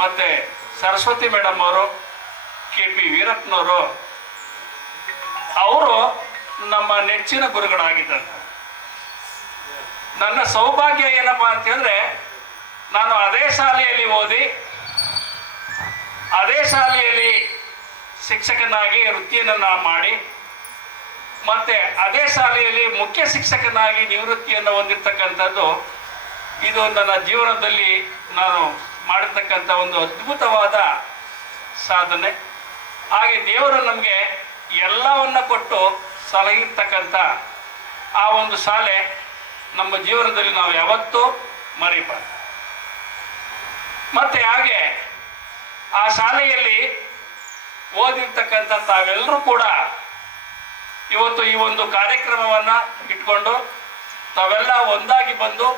ಮತ್ತು ಸರಸ್ವತಿ ಮೇಡಮ್ ಅವರು, KP ವೀರಪ್ಪನವರು, ಅವರು ನಮ್ಮ ನೆಚ್ಚಿನ ಗುರುಗಳಾಗಿದ್ದಾರೆ. ನನ್ನ ಸೌಭಾಗ್ಯ ಏನಪ್ಪ ಅಂತ ಹೇಳಿದ್ರೆ, ನಾನು ಅದೇ ಶಾಲೆಯಲ್ಲಿ ಓದಿ, ಅದೇ ಶಾಲೆಯಲ್ಲಿ ಶಿಕ್ಷಕನಾಗಿ ವೃತ್ತಿಯನ್ನು ಮಾಡಿ, ಮತ್ತು ಅದೇ ಶಾಲೆಯಲ್ಲಿ ಮುಖ್ಯ ಶಿಕ್ಷಕನಾಗಿ ನಿವೃತ್ತಿಯನ್ನು ಹೊಂದಿರತಕ್ಕಂಥದ್ದು ಇದು ನನ್ನ ಜೀವನದಲ್ಲಿ ನಾನು ಮಾಡಿರ್ತಕ್ಕಂಥ ಒಂದು ಅದ್ಭುತವಾದ ಸಾಧನೆ. ಹಾಗೆ ದೇವರು ನಮಗೆ ಎಲ್ಲವನ್ನು ಕೊಟ್ಟು ಸಲಹಿರ್ತಕ್ಕಂಥ ಆ ಒಂದು ಶಾಲೆ ನಮ್ಮ ಜೀವನದಲ್ಲಿ ನಾವು ಯಾವತ್ತೂ ಮರಿಬಾರ್ದು. ಮತ್ತು ಹಾಗೆ ಆ ಶಾಲೆಯಲ್ಲಿ ಓದಿರ್ತಕ್ಕಂಥ ತಾವೆಲ್ಲರೂ ಕೂಡ ಇವತ್ತು ಈ ಒಂದು ಕಾರ್ಯಕ್ರಮವನ್ನು ಇಟ್ಕೊಂಡು ತಾವೆಲ್ಲ ಒಂದಾಗಿ ಬಂದು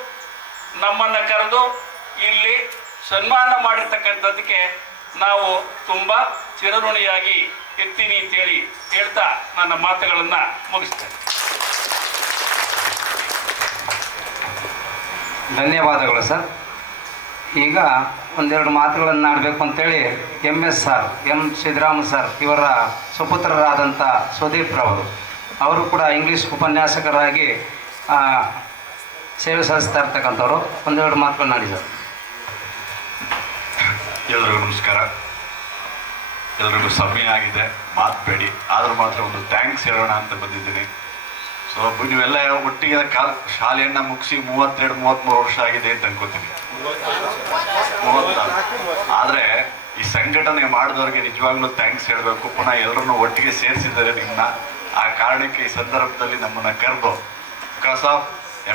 ನಮ್ಮನ್ನು ಕರೆದು ಇಲ್ಲಿ ಸನ್ಮಾನ ಮಾಡಿರ್ತಕ್ಕಂಥದ್ದಕ್ಕೆ ನಾವು ತುಂಬ ಚಿರಋಣಿಯಾಗಿ ಇರ್ತೀನಿ ಅಂತೇಳಿ ಹೇಳ್ತಾ ನನ್ನ ಮಾತುಗಳನ್ನು ಮುಗಿಸ್ತೇನೆ. ಧನ್ಯವಾದಗಳು ಸರ್. ಈಗ ಒಂದೆರಡು ಮಾತುಗಳನ್ನು ಆಡಬೇಕು ಅಂತೇಳಿ MS sir, M Siddarama sir ಇವರ ಸುಪುತ್ರರಾದಂಥ ಸುದೀಪ್ ರವರು, ಅವರು ಕೂಡ ಇಂಗ್ಲೀಷ್ ಉಪನ್ಯಾಸಕರಾಗಿ ಸೇವೆ ಸಲ್ಲಿಸ್ತಾ ಇರ್ತಕ್ಕಂಥವ್ರು, ಒಂದೆರಡು ಮಾತುಗಳನ್ನ ಆಡಿ ಸರ್. ಎಲ್ರಿಗೂ ನಮಸ್ಕಾರ. ಎಲ್ರಿಗೂ ಸಮಯ ಆಗಿದೆ, ಮಾತಬೇಡಿ, ಆದರೂ ಮಾತ್ರ ಒಂದು ಥ್ಯಾಂಕ್ಸ್ ಹೇಳೋಣ ಅಂತ ಬಂದಿದ್ದೀನಿ. ಸೊ ನೀವೆಲ್ಲ ಒಟ್ಟಿಗೆ ಶಾಲೆಯನ್ನು ಮುಗಿಸಿ 32-33 ವರ್ಷ ಆಗಿದೆ ಅಂತ ಅನ್ಕೋತೀನಿ. 34. ಆದರೆ ಈ ಸಂಘಟನೆ ಮಾಡಿದವ್ರಿಗೆ ನಿಜವಾಗ್ಲೂ ಥ್ಯಾಂಕ್ಸ್ ಹೇಳಬೇಕು. ಪುನಃ ಎಲ್ಲರನ್ನೂ ಒಟ್ಟಿಗೆ ಸೇರಿಸಿದ್ದಾರೆ ನಿಮ್ಮನ್ನ. ಆ ಕಾರಣಕ್ಕೆ ಈ ಸಂದರ್ಭದಲ್ಲಿ ನಮ್ಮನ್ನು ಕರೆದು ಬಿಕಾಸ್ ಆಫ್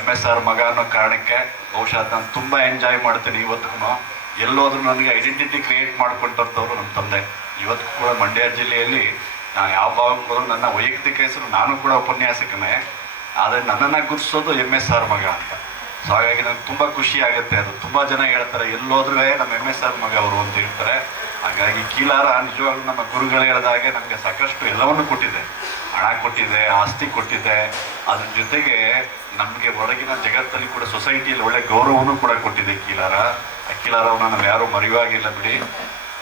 MSR ಮಗ ಅನ್ನೋ ಕಾರಣಕ್ಕೆ ಬಹುಶಃ ನಾನು ತುಂಬ ಎಂಜಾಯ್ ಮಾಡ್ತೀನಿ. ಇವತ್ತಿಗೂ ಎಲ್ಲೋದ್ರೂ ನನಗೆ ಐಡೆಂಟಿಟಿ ಕ್ರಿಯೇಟ್ ಮಾಡ್ಕೊಂಡವ್ರು ನಮ್ಮ ತಂದೆ. ಇವತ್ತು ಕೂಡ ಮಂಡ್ಯ ಜಿಲ್ಲೆಯಲ್ಲಿ ನಾನು ಯಾವ ಭಾಗಕ್ಕೆ ಹೋದ್ರು ನನ್ನ ವೈಯಕ್ತಿಕ ಹೆಸರು, ನಾನು ಕೂಡ ಉಪನ್ಯಾಸಕನೇ, ಆದರೆ ನನ್ನನ್ನು ಗುರುತಿಸೋದು MSR ಮಗ ಅಂತ. ಸೊ ಹಾಗಾಗಿ ನನಗೆ ತುಂಬ ಖುಷಿ ಆಗುತ್ತೆ. ಅದು ತುಂಬ ಜನ ಹೇಳ್ತಾರೆ ಎಲ್ಲೋದ್ರೂ ನಮ್ಮ MSR ಮಗ ಅವರು ಅಂತ ಹೇಳ್ತಾರೆ. ಹಾಗಾಗಿ ಕೀಲಾರ ನಿಜವಾಗ್ಲೂ ನಮ್ಮ ಗುರುಗಳು ಹೇಳಿದ ಹಾಗೆ ನಮಗೆ ಸಾಕಷ್ಟು ಎಲ್ಲವನ್ನು ಕೊಟ್ಟಿದೆ. ಹಣ ಕೊಟ್ಟಿದೆ, ಆಸ್ತಿ ಕೊಟ್ಟಿದೆ. ಅದ್ರ ಜೊತೆಗೆ ನಮಗೆ ಹೊರಗಿನ ಜಗತ್ತಲ್ಲಿ ಕೂಡ ಸೊಸೈಟಿಯಲ್ಲಿ ಒಳ್ಳೆ ಗೌರವನೂ ಕೂಡ ಕೊಟ್ಟಿದೆ ಅಖಿಲಾರವನ್ನ ನಾವು ಯಾರೂ ಮರೆಯುವಾಗಿಲ್ಲ ಬಿಡಿ.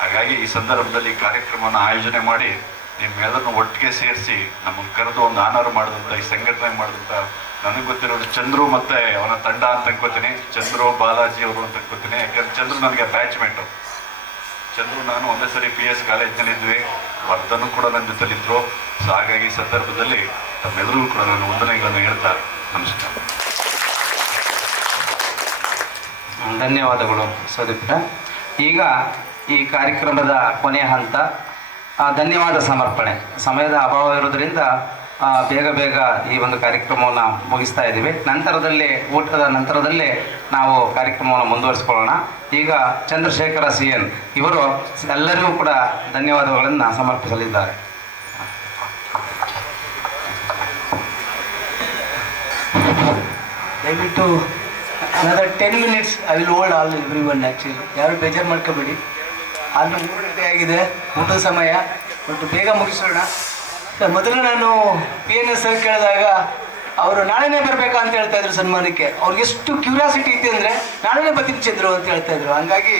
ಹಾಗಾಗಿ ಈ ಸಂದರ್ಭದಲ್ಲಿ ಈ ಕಾರ್ಯಕ್ರಮವನ್ನು ಆಯೋಜನೆ ಮಾಡಿ ನಿಮ್ಮೆಲ್ಲರನ್ನು ಒಟ್ಟಿಗೆ ಸೇರಿಸಿ ನಮ್ಮನ್ನು ಕರೆದು ಒಂದು ಆನರ್ ಮಾಡಿದಂಥ, ಈ ಸಂಘಟನೆ ಮಾಡಿದಂಥ, ನನಗೆ ಗೊತ್ತಿರೋದು ಚಂದ್ರು ಮತ್ತು ಅವನ ತಂಡ ಅಂತ ಅನ್ಕೋತೀನಿ. ಚಂದ್ರು, ಬಾಲಾಜಿ ಅವರು ಅಂತ ಅನ್ಕೋತೀನಿ. ಯಾಕಂದ್ರೆ ಚಂದ್ರು ನನಗೆ ಬ್ಯಾಚ್ಮೇಟು. ಚಂದ್ರು ನಾನು ಒಂದೇ ಸರಿ PS ಕಾಲೇಜ್ನಲ್ಲಿದ್ವಿ, ವರ್ಧನು ಕೂಡ ನನ್ನ ಜೊತೆಲಿದ್ರು. ಸೊ ಹಾಗಾಗಿ ಈ ಸಂದರ್ಭದಲ್ಲಿ ತಮ್ಮೆಲ್ಲರಿಗೂ ಕೂಡ ನಾನು ವಂದನೆಗಳನ್ನು ಹೇಳ್ತಾ ನಮಸ್ಕಾರ. ಧನ್ಯವಾದಗಳು ಸುದೀಪ್. ಈಗ ಈ ಕಾರ್ಯಕ್ರಮದ ಕೊನೆಯ ಹಂತ ಧನ್ಯವಾದ ಸಮರ್ಪಣೆ. ಸಮಯದ ಅಭಾವ ಇರೋದ್ರಿಂದ ಬೇಗ ಈ ಒಂದು ಕಾರ್ಯಕ್ರಮವನ್ನು ಮುಗಿಸ್ತಾ ಇದ್ದೀವಿ. ನಂತರದಲ್ಲಿ ಊಟದ ನಂತರದಲ್ಲೇ ನಾವು ಕಾರ್ಯಕ್ರಮವನ್ನು ಮುಂದುವರಿಸ್ಕೊಳ್ಳೋಣ. ಈಗ ಚಂದ್ರಶೇಖರ CN ಇವರು ಎಲ್ಲರಿಗೂ ಕೂಡ ಧನ್ಯವಾದಗಳನ್ನು ಸಮರ್ಪಿಸಲಿದ್ದಾರೆ. ದಯವಿಟ್ಟು another 10 minutes I will hold all everyone actually. ಯಾರು ಬೇಜಾರು ಮಾಡ್ಕೋಬೇಡಿ. ಆದರೂ 3 ಗಂಟೆ ಆಗಿದೆ, ಊಟದ ಸಮಯ. ಬಟ್ ಬೇಗ ಮುಗಿಸೋಣ. ಮೊದಲು ನಾನು PNS ಸರ್ ಕೇಳಿದಾಗ ಅವರು ನಾಳೆನೇ ಬರಬೇಕಾ ಅಂತ ಹೇಳ್ತಾ ಇದ್ರು ಸನ್ಮಾನಕ್ಕೆ. ಅವ್ರಿಗೆ ಎಷ್ಟು ಕ್ಯೂರಿಯಾಸಿಟಿ ಐತೆ ಅಂದರೆ ನಾಳೆನೇ ಬರ್ತೀನಿ ಚಂದ್ರು ಅಂತ ಹೇಳ್ತಾ ಇದ್ರು. ಹಂಗಾಗಿ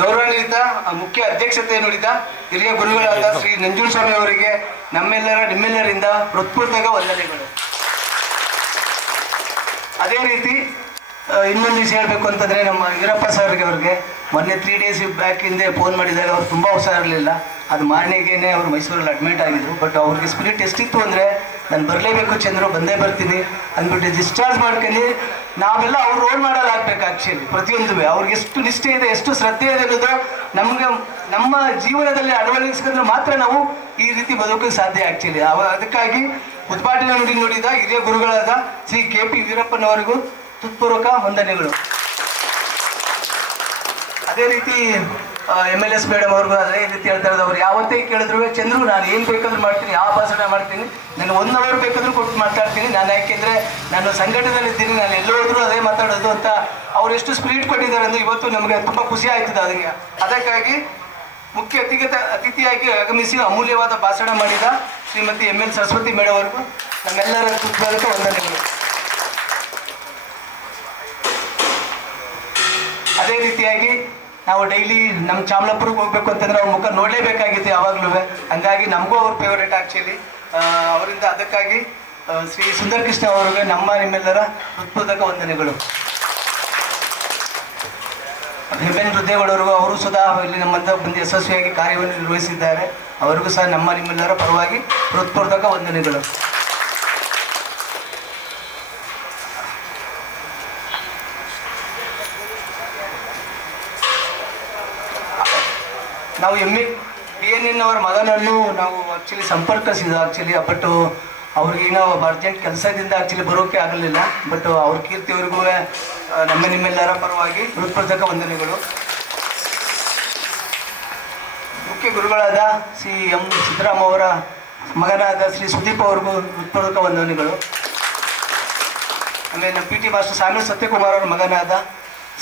ಗೌರವಾನ್ವಿತ ಮುಖ್ಯ ಅಧ್ಯಕ್ಷತೆ ನುಡಿದ ಹಿರಿಯ ಗುರುಗಳಾದ ಶ್ರೀ ನಂಜುಂಡಸ್ವಾಮಿ ಅವರಿಗೆ ನಿಮ್ಮೆಲ್ಲರಿಂದ ಹೃತ್ಪೂರ್ವಕ ವಂದನೆಗಳು. ಅದೇ ರೀತಿ ಇನ್ನೊಂದು ದಿವಸ ಹೇಳಬೇಕು ಅಂತಂದರೆ ನಮ್ಮ ವೀರಪ್ಪ ಸರ್ಗೆ ಅವ್ರಿಗೆ ಮೊನ್ನೆ 3 days ಬ್ಯಾಕ್ ಹಿಂದೆ ಫೋನ್ ಮಾಡಿದಾಗ ಅವ್ರು ತುಂಬ ಹುಷಾರಿರಲಿಲ್ಲ. ಅದು ಮಾರನೆಗೇನೆ ಅವರು ಮೈಸೂರಲ್ಲಿ ಅಡ್ಮಿಟ್ ಆಗಿದ್ರು. ಬಟ್ ಅವ್ರಿಗೆ ಸ್ಪಿರಿಟ್ ಎಷ್ಟಿತ್ತು ಅಂದರೆ ನಾನು ಬರಲೇಬೇಕು ಚಂದ್ರು, ಬಂದೇ ಬರ್ತೀನಿ ಅಂದ್ಬಿಟ್ಟು ಡಿಸ್ಚಾರ್ಜ್ ಮಾಡ್ಕೊಂಡು ನಾವೆಲ್ಲ ಅವ್ರು ರೋಲ್ ಮಾಡಲ್ ಆಗ್ಬೇಕು. ಆ್ಯಕ್ಚುಲಿ ಪ್ರತಿಯೊಂದು ಅವ್ರಿಗೆ ಎಷ್ಟು ನಿಷ್ಠೆ ಇದೆ, ಎಷ್ಟು ಶ್ರದ್ಧೆ ಇದೆ ಅನ್ನೋದು ನಮಗೆ ನಮ್ಮ ಜೀವನದಲ್ಲಿ ಅಳವಡಿಸ್ಕೊಂಡ್ರೆ ಮಾತ್ರ ನಾವು ಈ ರೀತಿ ಬದುಕೋಕ್ಕೆ ಸಾಧ್ಯ. ಆ್ಯಕ್ಚುಲಿ ಅದಕ್ಕಾಗಿ ಉದ್ಘಾಟನೆ ನುಡಿದ ಹಿರಿಯ ಗುರುಗಳಾದ ಶ್ರೀ KP ವೀರಪ್ಪನವರಿಗೂ ಹೃತ್ಪೂರ್ವಕ ವಂದನೆಗಳು. ಅದೇ ರೀತಿ MLS ಮೇಡಮ್ ಅವ್ರಿಗೂ ಅದೇ ರೀತಿ ಹೇಳ್ತಾ ಇರೋದು. ಅವ್ರು ಯಾವತ್ತೇ ಕೇಳಿದ್ರು ಚಂದ್ರು ನಾನು ಏನು ಬೇಕಾದ್ರೂ ಮಾಡ್ತೀನಿ, ಯಾವ ಭಾಷಣ ಮಾಡ್ತೀನಿ, ನಾನು 1 hour ಬೇಕಾದ್ರೂ ಕೊಟ್ಟು ಮಾತಾಡ್ತೀನಿ. ನಾನು ಯಾಕೆಂದರೆ ನಾನು ಸಂಘಟನೆಯಲ್ಲಿದ್ದೀನಿ, ನಾನು ಎಲ್ಲೋ ಹೋದ್ರೂ ಅದೇ ಮಾತಾಡೋದು ಅಂತ ಅವ್ರು ಎಷ್ಟು ಸ್ಪಿರಿಟ್ ಕೊಟ್ಟಿದ್ದಾರೆ ಅಂದರೆ ಇವತ್ತು ನಮಗೆ ತುಂಬ ಖುಷಿ ಆಯ್ತದೆ ಅದಕ್ಕೆ. ಅದಕ್ಕಾಗಿ ಮುಖ್ಯ ಅತಿಥಿಯಾಗಿ ಆಗಮಿಸಿ ಅಮೂಲ್ಯವಾದ ಭಾಷಣ ಮಾಡಿದ ಶ್ರೀಮತಿ ML ಸರಸ್ವತಿ ಮೇಡಮ್ ಅವ್ರಿಗೂ ನಮ್ಮೆಲ್ಲರ ಹೃತ್ಪೂರ್ವಕ ವಂದನೆಗಳು. ಅದೇ ರೀತಿಯಾಗಿ ನಾವು ಡೈಲಿ ನಮ್ಮ ಚಾಮಲಾಪುರಕ್ಕೆ ಹೋಗ್ಬೇಕು ಅಂತಂದ್ರೆ ಅವ್ರ ಮುಖ ನೋಡಲೇಬೇಕಾಗಿತ್ತು ಯಾವಾಗಲೂ. ಹಂಗಾಗಿ ನಮಗೂ ಅವ್ರ ಫೇವರೇಟ್ ಆ್ಯಕ್ಚುಲಿ. ಅವರಿಂದ ಅದಕ್ಕಾಗಿ ಶ್ರೀ ಸುಂದರ ಕೃಷ್ಣ ಅವರಿಗೆ ನಿಮ್ಮೆಲ್ಲರ ಹೃತ್ಪೂರ್ವಕ ವಂದನೆಗಳು. MN ಹೃದಯಗಳವರೆಗೂ ಅವರು ಸುಧಾ ಇಲ್ಲಿ ನಮ್ಮಂತ ಬಂದು ಯಶಸ್ವಿಯಾಗಿ ಕಾರ್ಯವನ್ನು ನಿರ್ವಹಿಸಿದ್ದಾರೆ. ಅವರಿಗೂ ಸಹ ನಿಮ್ಮೆಲ್ಲರ ಪರವಾಗಿ ಹೃತ್ಪೂರ್ವಕ ವಂದನೆಗಳು. ನಾವು PNN ಅವರ ಮಗನನ್ನು ನಾವು ಆ್ಯಕ್ಚುಲಿ ಸಂಪರ್ಕಿಸಿದ್ದು ಆ್ಯಕ್ಚುಲಿ. ಬಟ್ ಅವ್ರಿಗೆ ನಾವು ಅರ್ಜೆಂಟ್ ಕೆಲಸದಿಂದ ಆ್ಯಕ್ಚುಲಿ ಬರೋಕ್ಕೆ ಆಗಲಿಲ್ಲ. ಬಟ್ ಅವ್ರ ಕೀರ್ತಿಯವರಿಗೂ ನಿಮ್ಮೆಲ್ಲರ ಪರವಾಗಿ ಹೃತ್ಪೂರ್ವಕ ವಂದನೆಗಳು. ಮುಖ್ಯ ಗುರುಗಳಾದ ಶ್ರೀ M ಸಿದ್ದರಾಮ ಅವರ ಮಗನಾದ ಶ್ರೀ ಸುದೀಪ್ ಅವ್ರಿಗೂ ಹೃತ್ಪೂರ್ವಕ ವಂದನೆಗಳು. ಆಮೇಲೆ ನಮ್ಮ PT ಮಾಸ್ಟರ್ ಸಾಮ್ಯ ಸತ್ಯಕುಮಾರ್ ಅವರ ಮಗನಾದ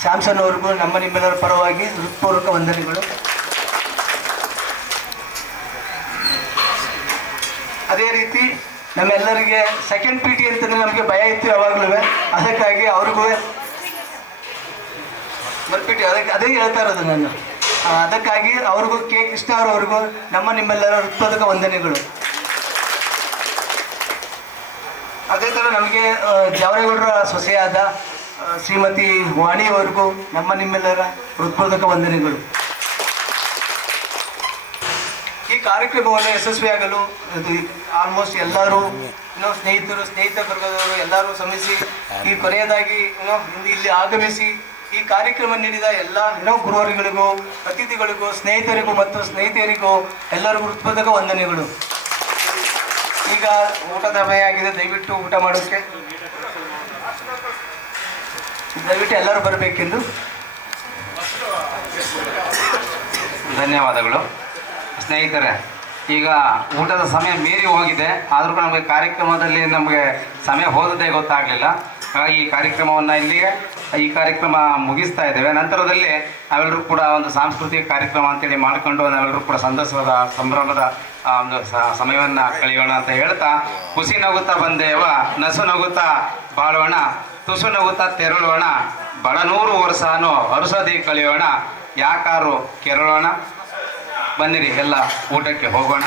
ಸ್ಯಾಮ್ಸನ್ ಅವ್ರಿಗೂ ನಿಮ್ಮೆಲ್ಲರ ಪರವಾಗಿ ಹೃತ್ಪೂರ್ವಕ ವಂದನೆಗಳು. ಅದೇ ರೀತಿ ನಮ್ಮೆಲ್ಲರಿಗೆ ಸೆಕೆಂಡ್ PT ಅಂತಂದರೆ ನಮಗೆ ಭಯ ಇತ್ತು ಯಾವಾಗಲೂ. ಅದಕ್ಕಾಗಿ ಅವ್ರಿಗೂ PT ಅದೇ ಹೇಳ್ತಾ ಇರೋದು ನಾನು. ಅದಕ್ಕಾಗಿ ಅವ್ರಿಗೂ K ಕೃಷ್ಣ ಅವರವ್ರಿಗೂ ನಿಮ್ಮೆಲ್ಲರ ಹೃತ್ಪೂರ್ವಕ ವಂದನೆಗಳು. ಅದೇ ಥರ ನಮಗೆ ಜಾವರೇಗೌಡರ ಸೊಸೆಯಾದ ಶ್ರೀಮತಿ ವಾಣಿಯವರಿಗೂ ನಿಮ್ಮೆಲ್ಲರ ಹೃತ್ಪೂರ್ವಕ ವಂದನೆಗಳು. ಈ ಕಾರ್ಯಕ್ರಮವನ್ನು ಯಶಸ್ವಿಯಾಗಲು ಆಲ್ಮೋಸ್ಟ್ ಎಲ್ಲರೂ ಸ್ನೇಹಿತ ವರ್ಗದವರು ಎಲ್ಲರೂ ಶ್ರಮಿಸಿ ಈ ಕೊನೆಯದಾಗಿ ಇಲ್ಲಿ ಆಗಮಿಸಿ ಈ ಕಾರ್ಯಕ್ರಮ ನೀಡಿದ ಎಲ್ಲ ಗುರುವರಿಗಳಿಗೂ, ಅತಿಥಿಗಳಿಗೂ, ಸ್ನೇಹಿತರಿಗೂ ಮತ್ತು ಸ್ನೇಹಿತೆಯರಿಗೂ ಎಲ್ಲರಿಗೂ ಹೃತ್ಪೂರ್ವಕ ವಂದನೆಗಳು. ಈಗ ಊಟದ ಸಮಯ ಆಗಿದೆ. ದಯವಿಟ್ಟು ಊಟ ಮಾಡೋಕ್ಕೆ ದಯವಿಟ್ಟು ಎಲ್ಲರೂ ಬರಬೇಕೆಂದು ಧನ್ಯವಾದಗಳು. ಸ್ನೇಹಿತರೆ, ಈಗ ಊಟದ ಸಮಯ ಮೀರಿ ಹೋಗಿದೆ. ಆದರೂ ನಮಗೆ ಕಾರ್ಯಕ್ರಮದಲ್ಲಿ ನಮಗೆ ಸಮಯ ಹೋದದ್ದೇ ಗೊತ್ತಾಗಲಿಲ್ಲ. ಹಾಗಾಗಿ ಈ ಕಾರ್ಯಕ್ರಮವನ್ನು ಇಲ್ಲಿಗೆ ಈ ಕಾರ್ಯಕ್ರಮ ಮುಗಿಸ್ತಾ ಇದ್ದೇವೆ. ನಂತರದಲ್ಲಿ ನಾವೆಲ್ಲರೂ ಕೂಡ ಒಂದು ಸಾಂಸ್ಕೃತಿಕ ಕಾರ್ಯಕ್ರಮ ಅಂತೇಳಿ ಮಾಡಿಕೊಂಡು ನಾವೆಲ್ಲರೂ ಕೂಡ ಸಂತಸದ ಸಂಭ್ರಮದ ಒಂದು ಸಮಯವನ್ನು ಕಳೆಯೋಣ ಅಂತ ಹೇಳ್ತಾ, ಖುಷಿ ನಗುತ್ತಾ ಬಂದೇವ ನಸು ನಗುತ್ತಾ ಬಾಳೋಣ, ತುಸು ನಗುತ್ತಾ ತೆರಳೋಣ, ಬಡನೂರು ವರ್ಷಾನು ಅರಸದಿ ಕಳೆಯೋಣ, ಯಾಕಾರು ಕೆರಳೋಣ. ಬನ್ನಿರಿ ಎಲ್ಲ ಊಟಕ್ಕೆ ಹೋಗೋಣ.